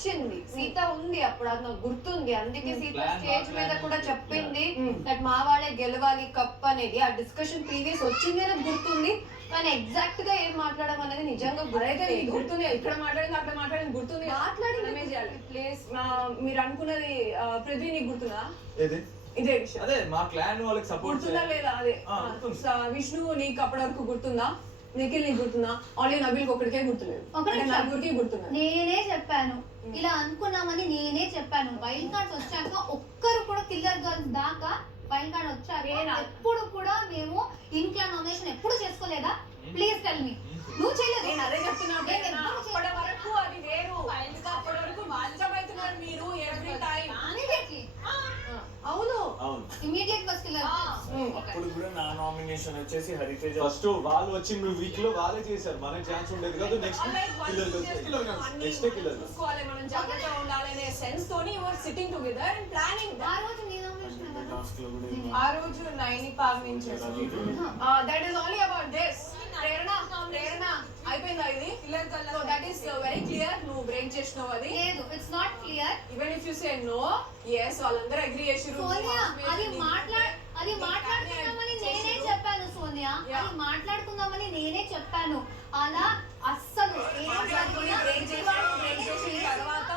వచ్చింది, సీత ఉంది అప్పుడు, అది నాకు గుర్తుంది. అందుకే సీత స్టేజ్ మీద కూడా చెప్పింది దట్ మా వాళ్ళే గెలవాలి కప్ అనేది. ఆ డిస్కషన్ ప్రీవియస్ వచ్చింది అనేది గుర్తుంది, కానీ ఎగ్జాక్ట్ గా ఏం మాట్లాడడం అనేది నిజంగా గుర్తుంది. ఇక్కడ మాట్లాడింది అక్కడ మాట్లాడింది గుర్తుంది, మాట్లాడి ప్లేస్ మీరు అనుకున్నది. పృథ్వీ నీకు గుర్తుందా ఇదే విషయం? అదే మా క్లాన్ వాళ్ళకి సపోర్ట్ గుర్తుందా లేదా? అదే విష్ణు నీకు అప్పటి వరకు గుర్తుందా? నిఖిల్ నీకు గుర్తుందా? ఆల్రెడీ నబిల్కి ఒక్కడికే గుర్తులేదు, నలుగురికి గుర్తున్నా. నేనే చెప్పాను ఇలా అనుకున్నామని, నేనే చెప్పాను. వైల్డ్ కార్డ్స్ వచ్చాక ఒక్కరు కూడా కిల్లర్ గర్ల్స్ దాకా వైల్డ్ కార్డ్ వచ్చాక ఎప్పుడు కూడా మేము ఇంట్లో నామినేషన్ ఎప్పుడు చేసుకోలేదా? Please tell me. నువ్వు చేయలేదు. నేను అదే చెప్తున్నా, అప్పటి వరకు అది వేరు. అప్పటి వరకు బాధ్యమవుతున్నారు మీరు ఎవ్రీ టైం. అవును ఇమిడియట్ గా కిల్లర్. అప్పుడు కూడా నా నామినేషన్ వచ్చేసి హరితేజ. ఫస్ట్ వాళ్ళు వచ్చి వీక్ లో వాళ్ళే చేశారు, మనకి ఛాన్స్ ఉండేది కాదు. నెక్స్ట్ కిల్లర్ చూసుకోవాలి, మనం జాగ్రత్తగా ఉండాలనే సెన్స్ తోని you are sitting together and planning. ఆ రోజు నీ నామినేషన్ ఆ రోజు నైని పార్మించేసాను. That is only about this. Prerana అయిపోయిందా ఇది? So that is very clear. నువ్వు బ్రేక్ చేసినావు అది. లేదు, it's not clear. Even if you say no, yes వాళ్ళందరూ అగ్రీ చేసిరు. సోనియా అది మాట్లాడుకుందామని నేనే చెప్పాను. సోనియా అది మాట్లాడుకుందామని నేనే చెప్పాను. అలా అస్సలు బ్రేక్ చేసిన తర్వాత